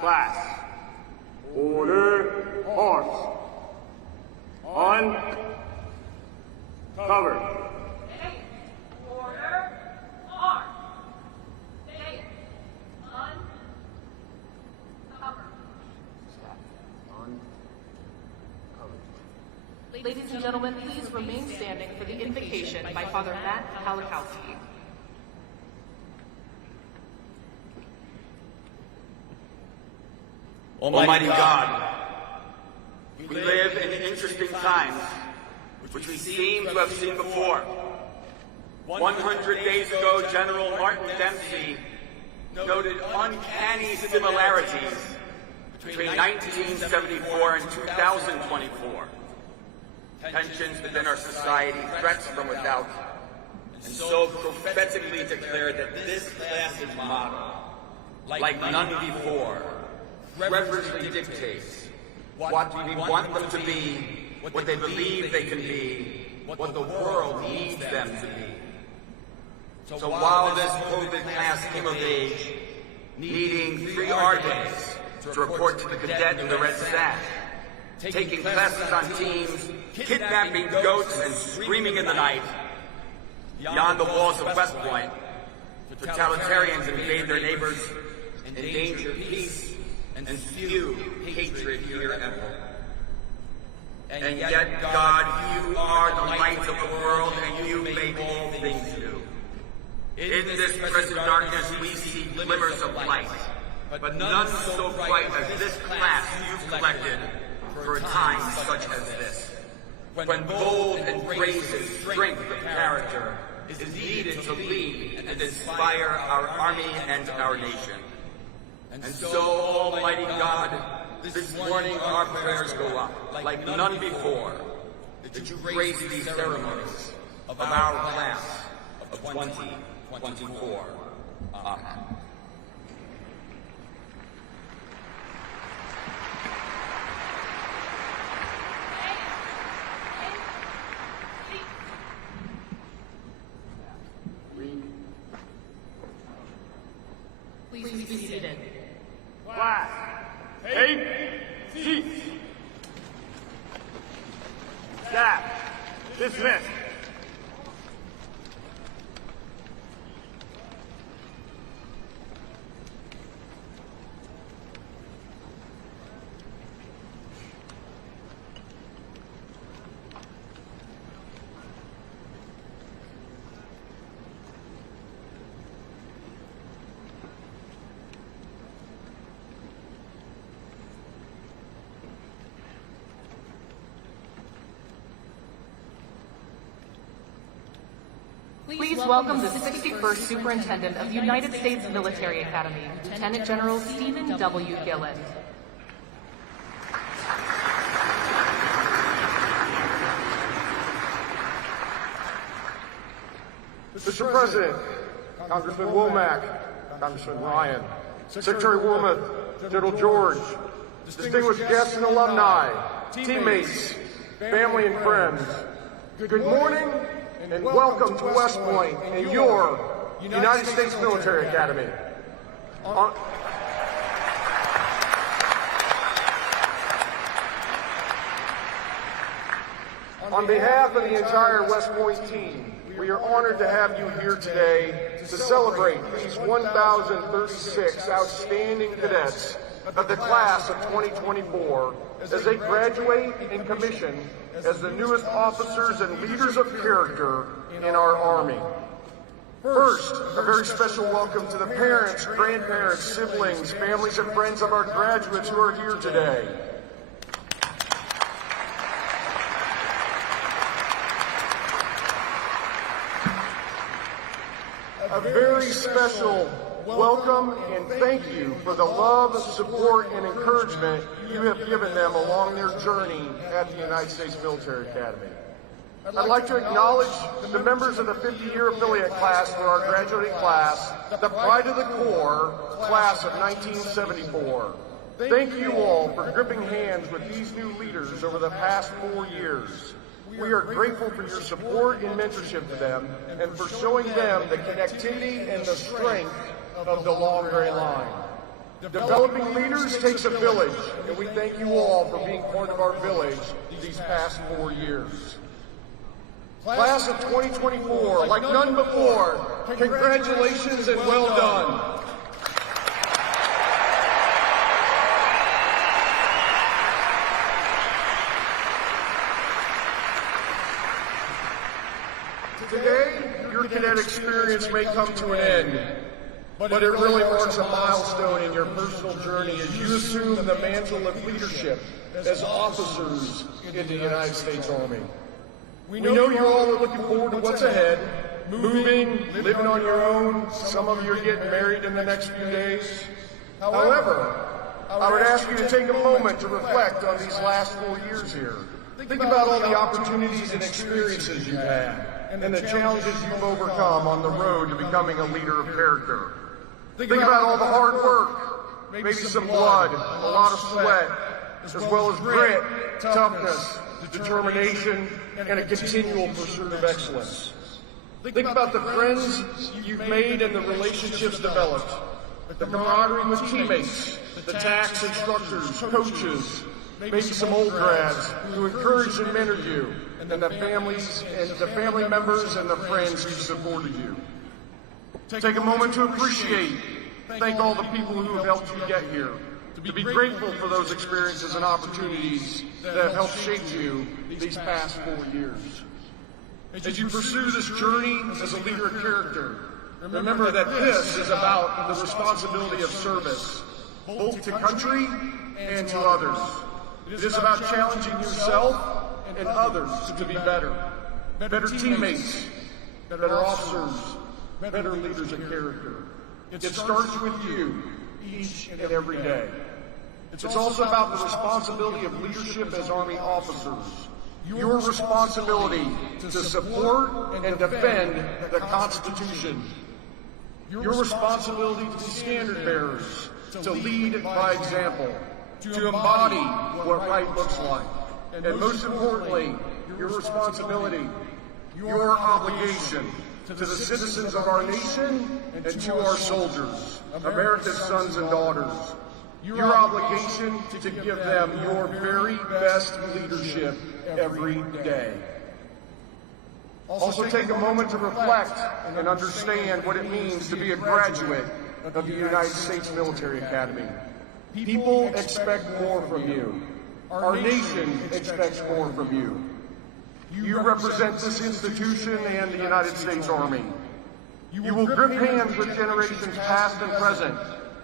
Class. Order. Arms. On. Cover. Order. Arms. Stay. Uncover. Ladies and gentlemen, please remain standing for the invocation by Father Matt Halakowski. Almighty God, we live in interesting times, which we seem to have seen before. 100 days ago, General Martin Dempsey noted uncanny similarities between 1974 and 2024. Tensions within our society, threats from without, and so prophetically declared that this class's motto, like none before, reverently dictates what we want them to be, what they believe they can be, what the world needs them to be. So while this COVID class came of age, needing 3 R days to report to the cadet in the red sash, taking classes on teams, kidnapping goats and screaming in the night, beyond the walls of West Point, totalitarians invade their neighbors, endanger peace, and spew hatred here ever. And yet, God, you are the light of the world, and you make all things new. In this present darkness, we see glimmers of light, but none so bright as this class you've collected for a time such as this, when bold and brazen strength of character is needed to lead and inspire our army and our nation. And so, Almighty God, this morning our prayers go up, like none before, that you grace these ceremonies of our class of 2024. Amen. Please be seated. Class. Take seats. Staff. Dismissed. Please welcome the 61st Superintendent of the United States Military Academy, Lieutenant General Stephen W. Gillen. Mr. President, Congressman Womack, Congressman Ryan, Secretary Wilmoth, General George, distinguished guests and alumni, teammates, family and friends, good morning and welcome to West Point and your United States Military Academy. On behalf of the entire West Point team, we are honored to have you here today to celebrate these 1,036 outstanding cadets of the class of 2024 as they graduate and commission as the newest officers and leaders of character in our Army. First, a very special welcome to the parents, grandparents, siblings, families, and friends of our graduates who are here today. A very special welcome and thank you for the love, support, and encouragement you have given them along their journey at the United States Military Academy. I'd like to acknowledge the members of the 50-year affiliate class for our graduating class, the Pride of the Corps class of 1974. Thank you all for gripping hands with these new leaders over the past 4 years. We are grateful for your support and mentorship to them and for showing them the connectivity and the strength of the long gray line. Developing leaders takes a village, and we thank you all for being part of our village these past 4 years. Class of 2024, like none before, congratulations and well done. Today, your cadet experience may come to an end, but it really marks a milestone in your personal journey as you assume the mantle of leadership as officers in the United States Army. We know you all are looking forward to what's ahead, moving, living on your own. Some of you are getting married in the next few days. However, I would ask you to take a moment to reflect on these last 4 years here. Think about all the opportunities and experiences you've had, and the challenges you've overcome on the road to becoming a leader of character. Think about all the hard work, maybe some blood, a lot of sweat, as well as grit, toughness, determination, and a continual pursuit of excellence. Think about the friends you've made and the relationships developed, the camaraderie with teammates, the TACs, instructors, coaches, maybe some old grads who encouraged and mentored you, and the families and the family members and the friends who supported you. Take a moment to appreciate, thank all the people who have helped you get here, to be grateful for those experiences and opportunities that have helped shape you these past 4 years. As you pursue this journey as a leader of character, remember that this is about the responsibility of service, both to country and to others. It is about challenging yourself and others to be better teammates, better officers, better leaders of character. It starts with you each and every day. It's also about the responsibility of leadership as Army officers. Your responsibility to support and defend the Constitution. Your responsibility to be standard bearers, to lead by example, to embody what right looks like. And most importantly, your responsibility, your obligation to the citizens of our nation and to our soldiers, America's sons and daughters. Your obligation to give them your very best leadership every day. Also take a moment to reflect and understand what it means to be a graduate of the United States Military Academy. People expect more from you. Our nation expects more from you. You represent this institution and the United States Army. You will grip hands with generations past and present,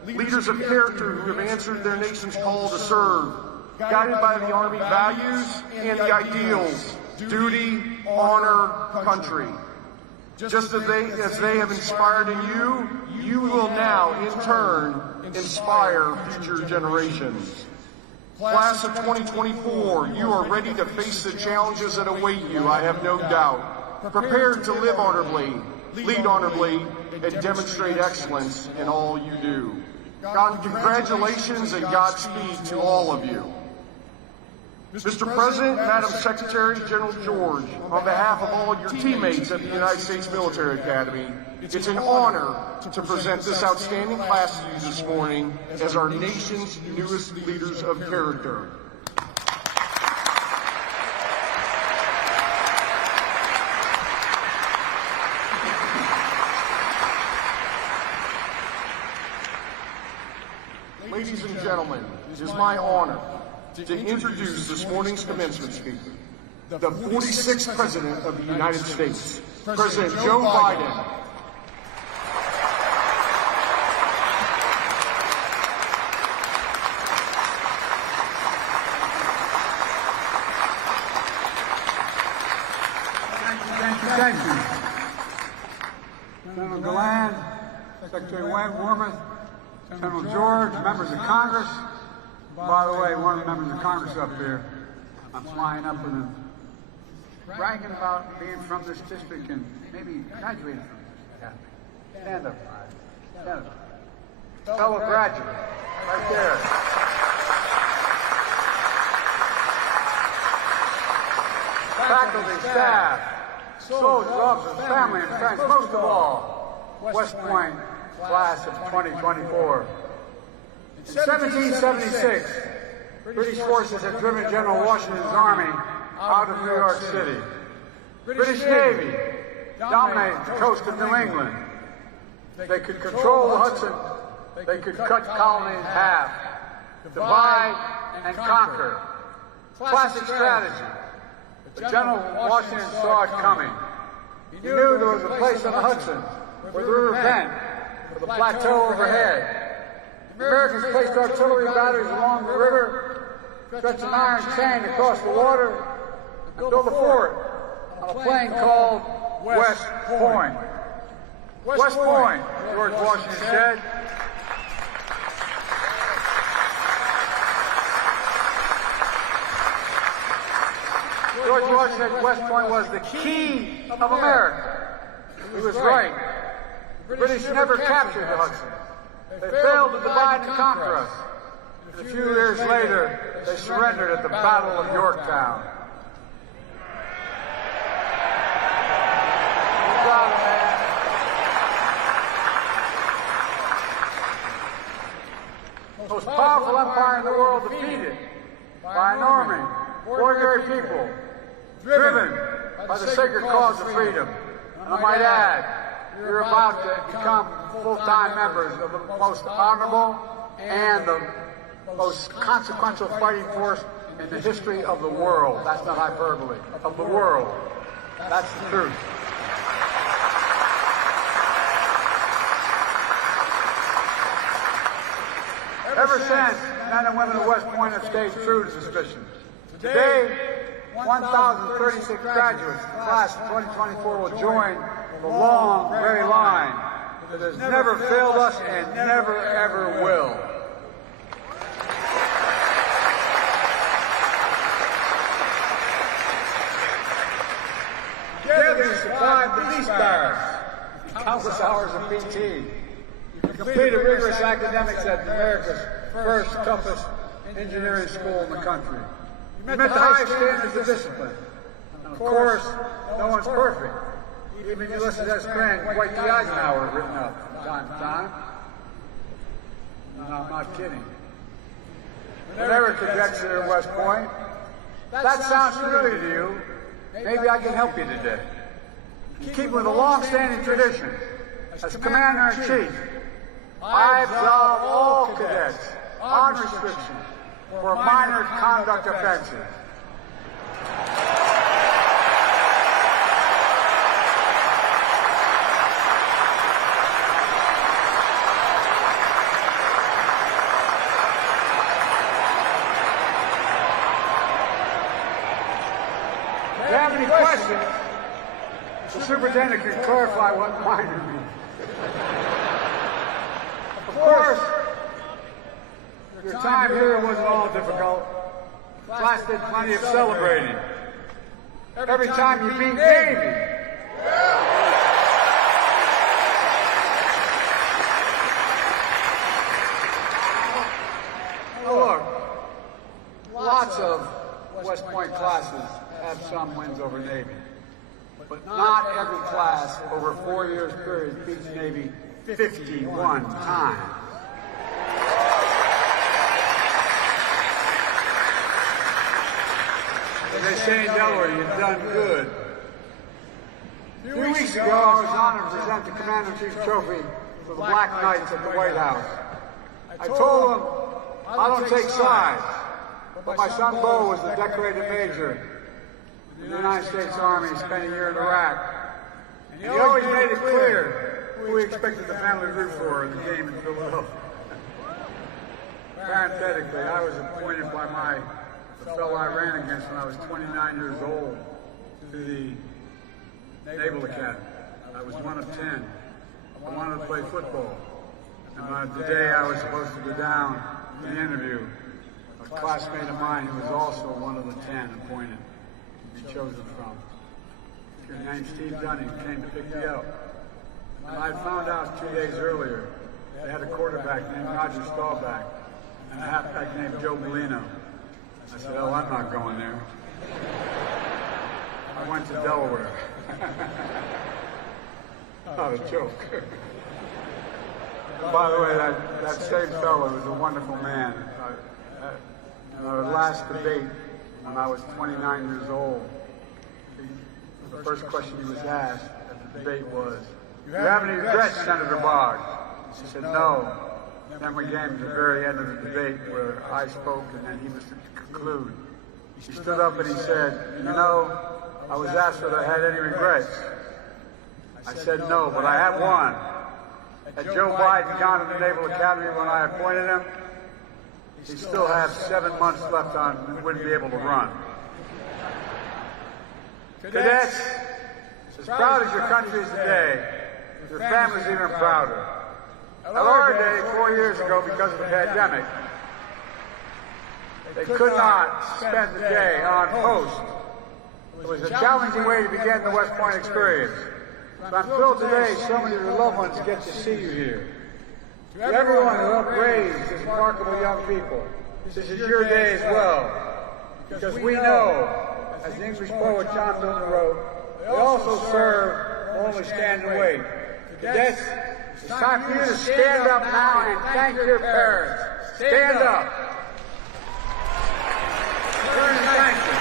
leaders of character who have answered their nation's call to serve, guided by the Army values and the ideals, duty, honor, country. Just as they have inspired in you, you will now, in turn, inspire future generations. Class of 2024, you are ready to face the challenges that await you, I have no doubt. Prepared to live honorably, lead honorably, and demonstrate excellence in all you do. God, congratulations and Godspeed to all of you. Mr. President, Madam Secretary General George, on behalf of all your teammates at the United States Military Academy, it's an honor to present this outstanding class to you this morning as our nation's newest leaders of character. Ladies and gentlemen, it is my honor to introduce this morning's commencement speaker, the 46th President of the United States, President Joe Biden. Thank you. General Galland, Secretary Wormuth, General George, members of Congress. By the way, one of the members of Congress up here, I'm flying up with him, bragging about being from this district and maybe graduating from this academy. Stand up, stand up. Fellow graduate, right there. Faculty, staff, soldiers, officers, family, and friends, most of all, West Point class of 2024. In 1776, British forces had driven General Washington's army out of New York City. British Navy dominated the coast of New England. They could control the Hudson. They could cut colonies in half, divide and conquer. Classic strategy. But General Washington saw it coming. He knew there was a place on the Hudson where the river bent, with a plateau overhead. The Americans placed artillery batteries along the river, stretched an iron chain across the water, and built a fort on a plain called West Point. West Point, George Washington said. George Washington said West Point was the key of America. He was right. The British never captured the Hudson. They failed to divide and conquer us. And a few years later, they surrendered at the Battle of Yorktown. Most powerful empire in the world defeated by an army, ordinary people, driven by the sacred cause of freedom. And I might add, you're about to become full-time members of the most honorable and the most consequential fighting force in the history of the world. That's not hyperbole. Of the world. That's the truth. Ever since, men and women of West Point have stayed true to this mission. Today, 1,036 graduates, the class of 2024, will join the long, very line that has never failed us and never, ever will. Together you survived the beast barracks, countless hours of PT. You completed rigorous academics at America's first, toughest engineering school in the country. You met the highest standards of discipline. And of course, no one's perfect. Even Ulysses S. Grant, quite the Eisenhower written up from time to time. No, I'm not kidding. Whenever cadets here at West Point, that sounds familiar to you. Maybe I can help you today. In keeping with a long-standing tradition, as Commander-in-Chief, I absolve all cadets on restriction for minor conduct offenses. If you have any questions, the superintendent can clarify what minor means. Of course, your time here wasn't all difficult. The class did plenty of celebrating. Every time you beat Navy. Look, lots of West Point classes have some wins over Navy. But not every class over a 4 years period beats Navy 51 times. As they say in Delaware, you've done good. A few weeks ago, I was honored to present the Commander-in-Chief's trophy to the Black Knights at the White House. I told them, I don't take sides, but my son Bo was the decorated major in the United States Army, spent a year in Iraq. And he always made it clear who we expected the family to root for in the game in Philadelphia. Parenthetically, I was appointed by the fellow I ran against when I was 29 years old to the Naval Academy. I was one of 10. I wanted to play football. And the day I was supposed to go down to the interview, a classmate of mine who was also one of the 10 appointed to be chosen from. Your name's Steve Dunning, came to pick me up. And I found out 2 days earlier they had a quarterback named Roger Staubach and a halfback named Joe Molino. I said, oh, I'm not going there. I went to Delaware. Not a joke. By the way, that same fellow was a wonderful man. In our last debate, when I was 29 years old, the first question he was asked at the debate was, "Do you have any regrets, Senator Boggs?" He said, "No." Then we came to the very end of the debate where I spoke and then he was to conclude. He stood up and he said, "You know, I was asked whether I had any regrets. I said no, but I have one. Had Joe Biden gone to the Naval Academy when I appointed him, he'd still have 7 months left on and wouldn't be able to run." Cadets, as proud as your country is today, your family's even prouder. At our day, 4 years ago, because of the pandemic, they could not spend the day on post. It was a challenging way to begin the West Point experience. So I'm thrilled today so many of your loved ones get to see you here. To everyone who helped raise these remarkable young people, this is your day as well. Because we know, as the English poet John Milton wrote, they also serve, only stand and wait. Cadets, it's time for you to stand up now and thank your parents. Stand up. Turn and thank them.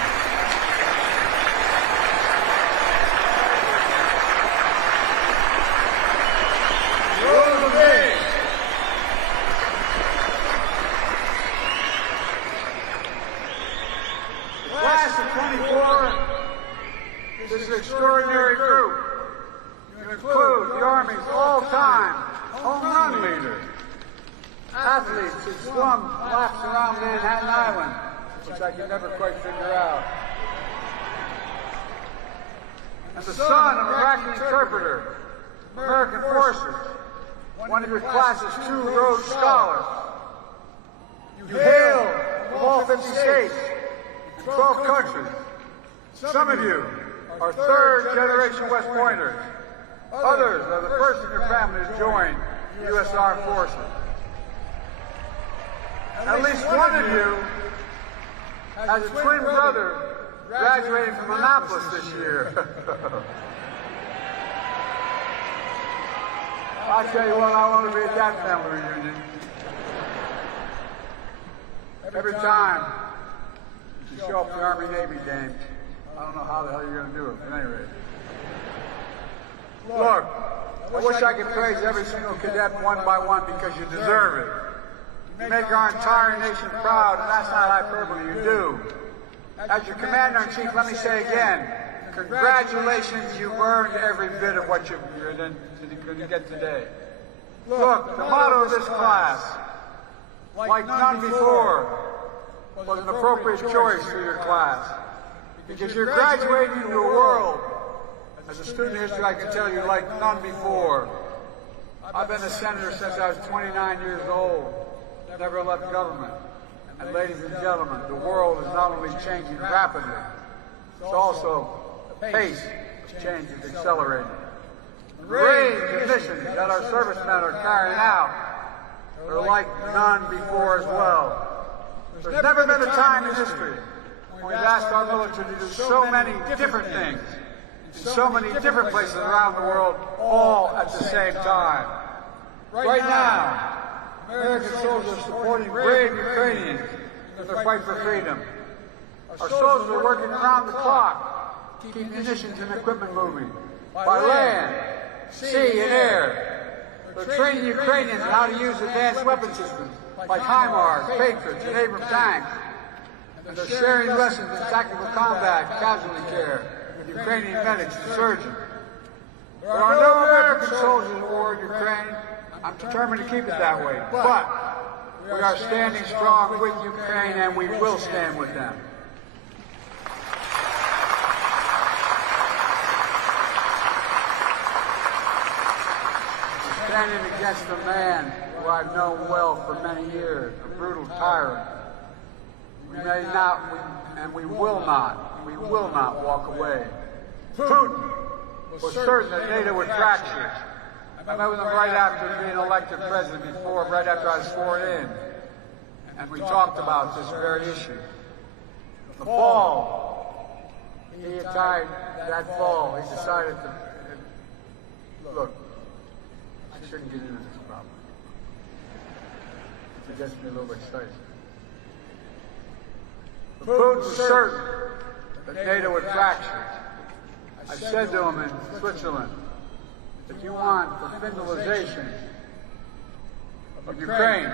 This is an extraordinary group. You include the Army's all-time home run leader, athletes who swung laps around Manhattan Island, which I could never quite figure out, and the son of an Iraqi interpreter, American forces, one of your class's 2 Rhodes Scholars. You hail from all 50 states and 12 countries. Some of you are third-generation West Pointers. Others are the first in your family to join the U.S. Armed Forces. At least one of you has a twin brother graduating from Annapolis this year. I'll tell you what, I want to be at that family reunion. Every time you show up to the Army-Navy game, I don't know how the hell you're going to do it, but anyway. Look, I wish I could praise every single cadet one by one because you deserve it. You make our entire nation proud, and that's not hyperbole, you do. As your Commander-in-Chief, let me say again, congratulations, you've earned every bit of what you're going to get today. Look, the motto of this class, like none before, was an appropriate choice for your class. Because you're graduating into a world, as a student of history I can tell you, like none before. I've been a senator since I was 29 years old, never left government. And ladies and gentlemen, the world is not only changing rapidly, it's also, the pace of change is accelerating. The range of missions that our servicemen are carrying out are like none before as well. There's never been a time in history we've asked our military to do so many different things in so many different places around the world, all at the same time. Right now, American soldiers are supporting brave Ukrainians in their fight for freedom. Our soldiers are working around the clock to keep munitions and equipment moving by land, sea, and air. They're training Ukrainians on how to use advanced weapon systems like HIMARS, Patriots, and Abrams tanks. And they're sharing lessons in tactical combat, casualty care, with Ukrainian medics and surgeons. There are no American soldiers at war in Ukraine. I'm determined to keep it that way. But we are standing strong with Ukraine, and we will stand with them. We're standing against a man who I've known well for many years, a brutal tyrant. We may not, and we will not walk away. Putin was certain that NATO would fracture. I met with him right after being elected president right after I was sworn in. And we talked about this very issue. The fall, he attacked that fall, he decided to, look, I shouldn't get into this problem. It gets me a little excited. Putin was certain that NATO would fracture. I said to him in Switzerland, if you want the Finlandization of Ukraine,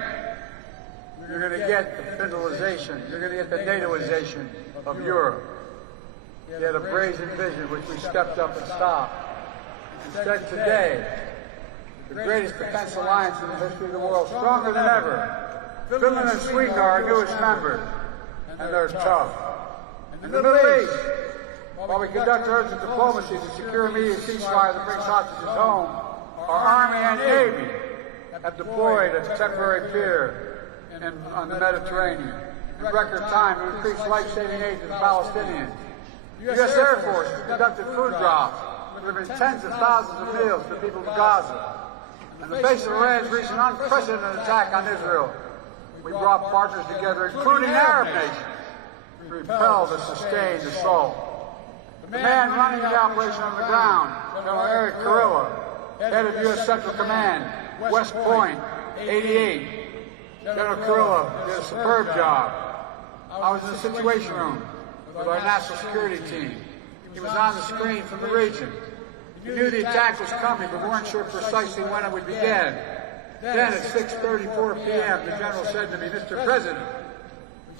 you're going to get the Finlandization, you're going to get the NATOization of Europe. He had a brazen vision which we stepped up and stopped. Instead today, the greatest defense alliance in the history of the world, stronger than ever. Finland and Sweden are our newest members, and they're tough. In the Middle East, while we conduct urgent diplomacy to secure immediate ceasefire that brings hostages home, our Army and Navy have deployed a temporary pier on the Mediterranean. In record time, to increase life-saving aid to the Palestinians. The U.S. Air Force has conducted food drops, delivering tens of thousands of meals to the people of Gaza. In the face of Iran's recent unprecedented attack on Israel, we brought partners together, including Arab nations, to repel the sustained assault. The man running the operation on the ground, General Eric Kurilla, head of U.S. Central Command, West Point, 88. General Kurilla did a superb job. I was in the Situation Room with our national security team. He was on the screen from the region. He knew the attack was coming, but weren't sure precisely when it would begin. Then at 6:34 p.m., the general said to me, Mr. President,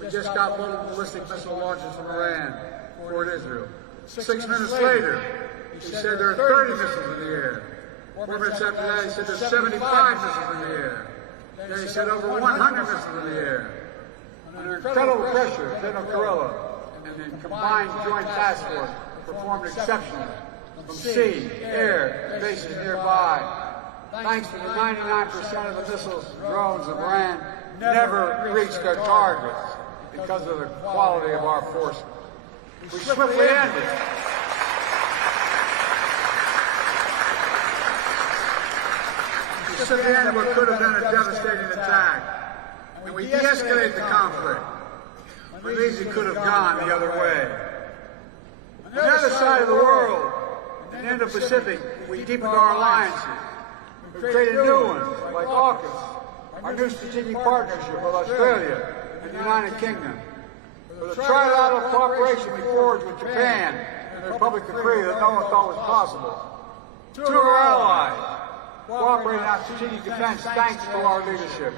we just got multiple ballistic missile launches from Iran toward Israel. 6 minutes later, he said there are 30 missiles in the air. 4 minutes after that, he said there's 75 missiles in the air. Then he said over 100 missiles in the air. Under incredible pressure, General Kurilla and the Combined Joint Task Force performed exceptionally from sea, air, and bases nearby. Thanks to the 99% of the missiles and drones of Iran never reached their targets because of the quality of our forces. We swiftly ended. We swiftly ended what could have been a devastating attack. And we de-escalated the conflict. We easily could have gone the other way. On the other side of the world, in the Indo-Pacific, we deepened our alliances. We created new ones, like AUKUS, our new strategic partnership with Australia and the United Kingdom. For the trilateral cooperation we forged with Japan and the Republic of Korea that no one thought was possible. Two of our allies cooperating on strategic defense thanks to our leadership.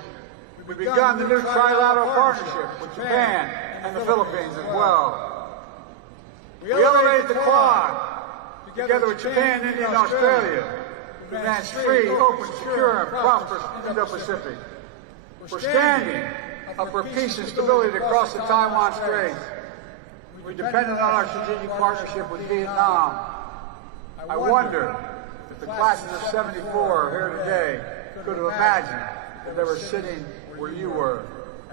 We've begun the new trilateral partnership with Japan and the Philippines as well. We elevated the Quad together with Japan, India, and Australia to advance free, open, secure, and prosperous Indo-Pacific. We're standing up for peace and stability across the Taiwan Straits. We depended on our strategic partnership with Vietnam. I wonder if the classes of '74 here today could have imagined that they were sitting where you were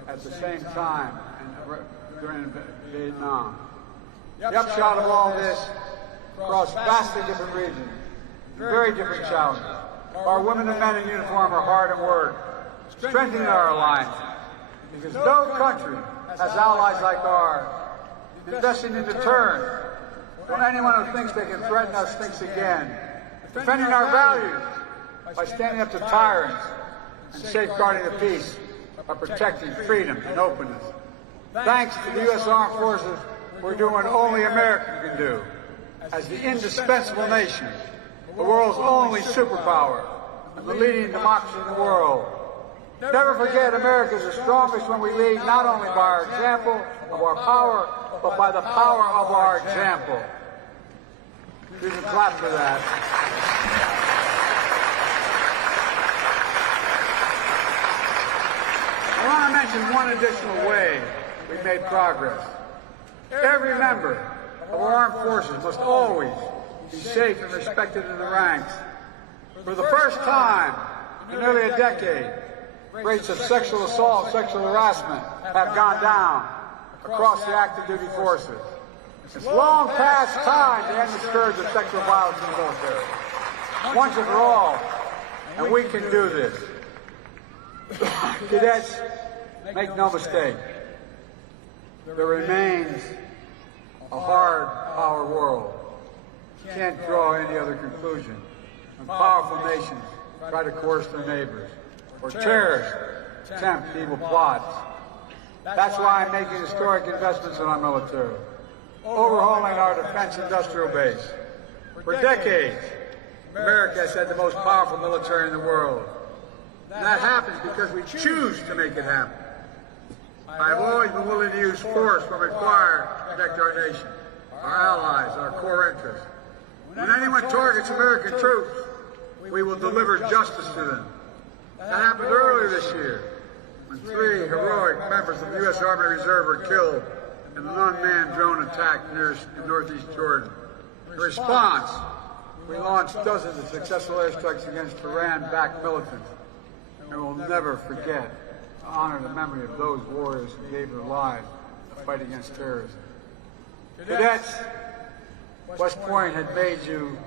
at the same time during Vietnam. The upshot of all this, across vastly different regions, very different challenges, our women and men in uniform are hard at work, strengthening our alliance, because no country has allies like ours, investing in deterrence. When anyone who thinks they can threaten us thinks again, defending our values by standing up to tyrants and safeguarding the peace by protecting freedom and openness. Thanks to the U.S. Armed Forces, we're doing what only America can do. As the indispensable nation, the world's only superpower, and the leading democracy in the world. Never forget, America is the strongest when we lead not only by our example of our power, but by the power of our example. You can clap for that. I want to mention one additional way we've made progress. Every member of our armed forces must always be safe and respected in the ranks. For the first time in nearly a decade, rates of sexual assault and sexual harassment have gone down across the active duty forces. It's long past time to end the scourge of sexual violence in the military, once and for all, and we can do this. Cadets, make no mistake, there remains a hard power world. You can't draw any other conclusion. When powerful nations try to coerce their neighbors, or terrorists tempt evil plots. That's why I'm making historic investments in our military, overhauling our defense industrial base. For decades, America has had the most powerful military in the world. And that happens because we choose to make it happen. I have always been willing to use force when required to protect our nation, our allies, our core interests. When anyone targets American troops, we will deliver justice to them. That happened earlier this year, when 3 heroic members of the U.S. Army Reserve were killed in an unmanned drone attack near northeast Jordan. In response, we launched dozens of successful airstrikes against Iran-backed militants, and we will never forget to honor the memory of those warriors who gave their lives to fight against terrorism. Cadets, West Point has made you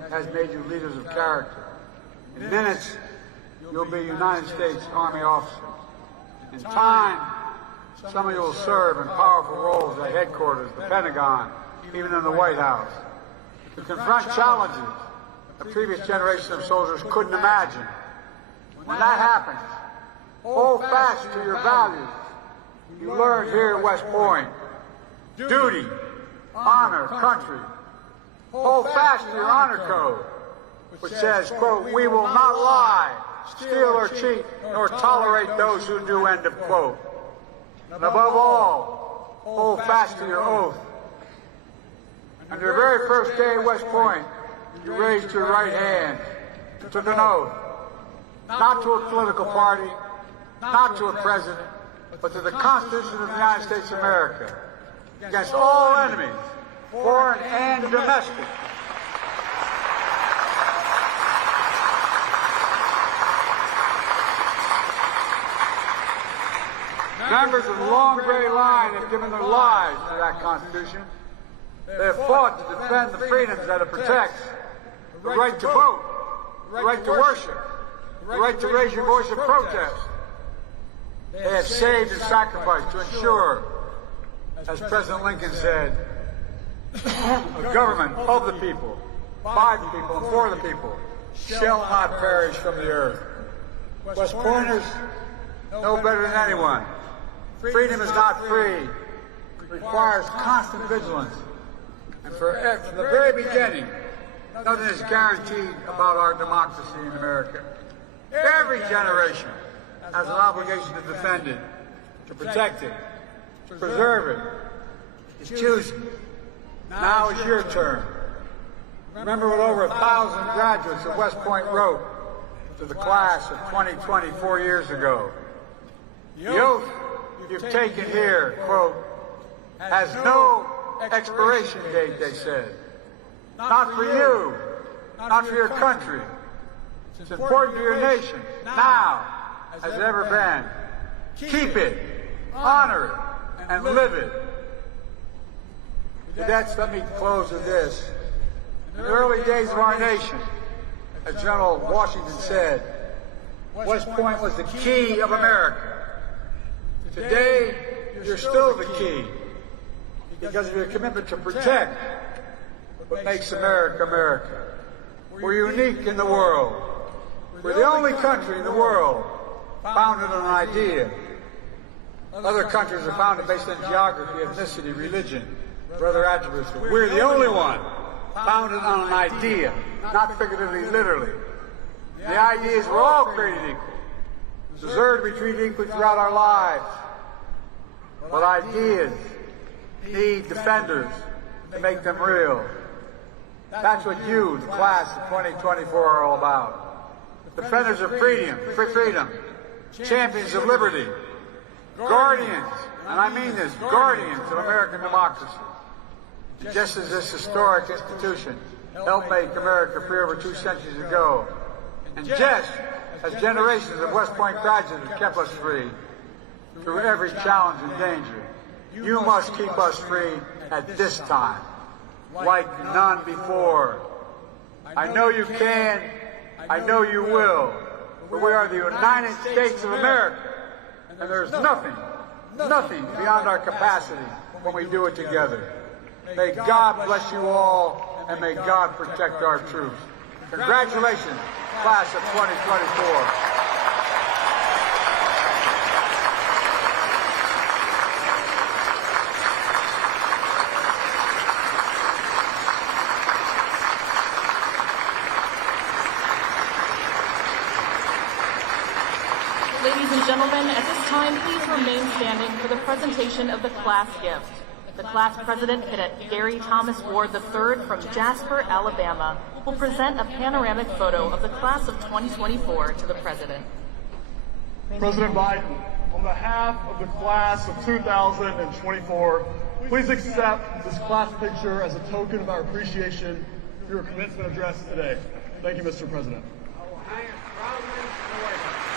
leaders of character. In minutes, you'll be United States Army officers. In time, some of you will serve in powerful roles at headquarters, the Pentagon, even in the White House, to confront challenges a previous generation of soldiers couldn't imagine. When that happens, hold fast to your values you learned here at West Point. Duty, honor, country. Hold fast to your honor code, which says, quote, "We will not lie, steal or cheat, nor tolerate those who do," end of quote. And above all, hold fast to your oath. On your very first day at West Point, you raised your right hand, took an oath, not to a political party, not to a president, but to the Constitution of the United States of America, against all enemies, foreign and domestic. Members of the long gray line have given their lives to that Constitution. They have fought to defend the freedoms that it protects: the right to vote, the right to worship, the right to raise your voice in protest. They have saved and sacrificed to ensure, as President Lincoln said, a government of the people, by the people, and for the people, shall not perish from the earth. West Pointers know better than anyone. Freedom is not free. It requires constant vigilance. And from the very beginning, nothing is guaranteed about our democracy in America. Every generation has an obligation to defend it, to protect it, to preserve it. It's choosing. Now is your turn. Remember what over 1,000 graduates of West Point wrote to the class of 2020 4 years ago. The oath you've taken here, quote, has no expiration date, they said. Not for you, not for your country. It's important to your nation, now as it ever been. Keep it, honor it, and live it. Cadets, let me close with this. In the early days of our nation, as General Washington said, West Point was the key of America. Today, you're still the key because of your commitment to protect what makes America America. We're unique in the world. We're the only country in the world founded on an idea. Other countries are founded based on geography, ethnicity, religion, or other attributes. But we're the only one founded on an idea, not figuratively, literally. The idea is we're all created equal, deserve to be treated equally throughout our lives. But ideas need defenders to make them real. That's what you, the class of 2024, are all about. Defenders of freedom, champions of liberty, guardians, and I mean this, guardians of American democracy. Just as this historic institution helped make America free over 2 centuries ago, and just as generations of West Point graduates have kept us free through every challenge and danger, you must keep us free at this time, like none before. I know you can, I know you will, but we are the United States of America, and there's nothing beyond our capacity when we do it together. May God bless you all, and may God protect our troops. Congratulations, class of 2024. gentlemen, at this time, please remain standing for the presentation of the class gift. The class president, Cadet Gary Thomas Ward III from Jasper, Alabama, will present a panoramic photo of the class of 2024 to the president. President Biden, on behalf of the class of 2024, please accept this class picture as a token of our appreciation for your commencement address today. Thank you, Mr. President. I will hang it proudly in the White House.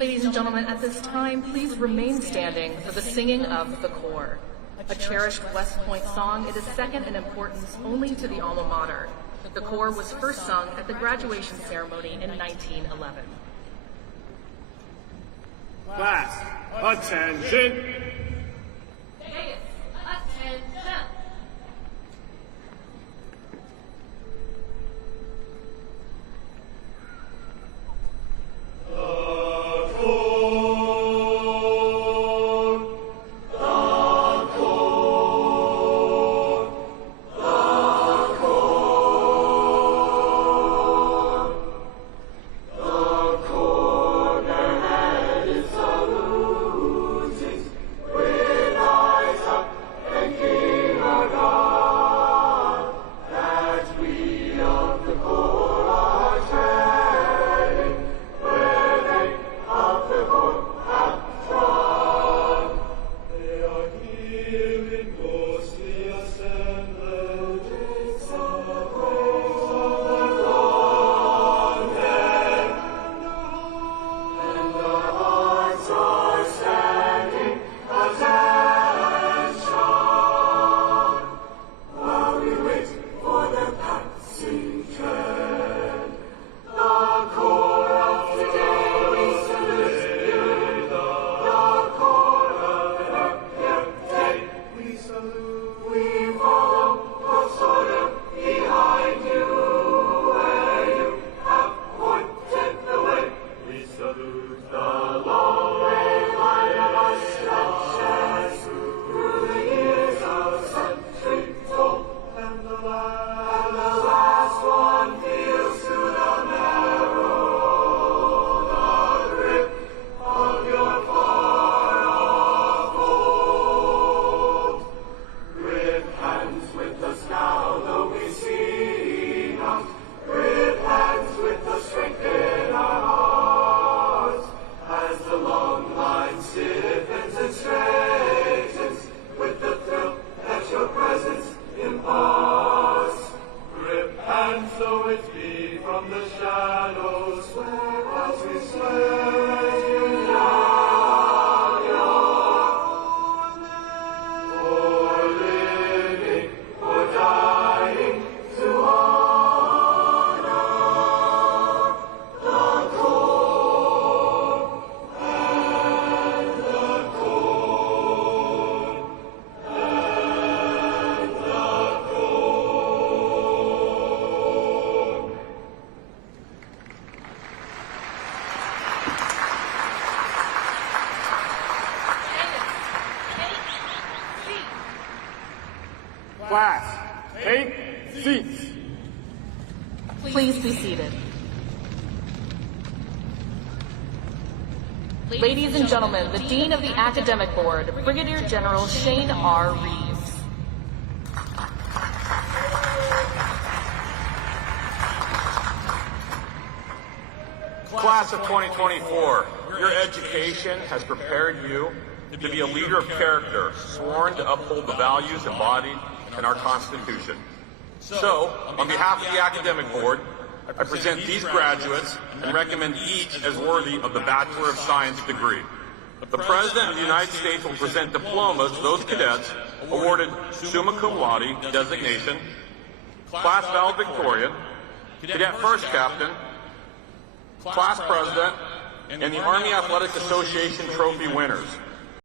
Ladies and gentlemen, at this time, please remain standing for the singing of the Corps. A cherished West Point song, it is second in importance only to the alma mater. The Corps was first sung at the graduation ceremony in 1911. Class, attention! Deus, attention! Class, take seats. Please be seated. Ladies and gentlemen, the Dean of the Academic Board, Brigadier General Shane R. Reeves. Class of 2024, your education has prepared you to be a leader of character, sworn to uphold the values embodied in our Constitution. So, on behalf of the Academic Board, I present these graduates and recommend each as worthy of the Bachelor of Science degree. The President of the United States will present diplomas to those cadets awarded summa cum laude designation, class valedictorian, cadet first captain, class president, and the Army Athletic Association trophy winners.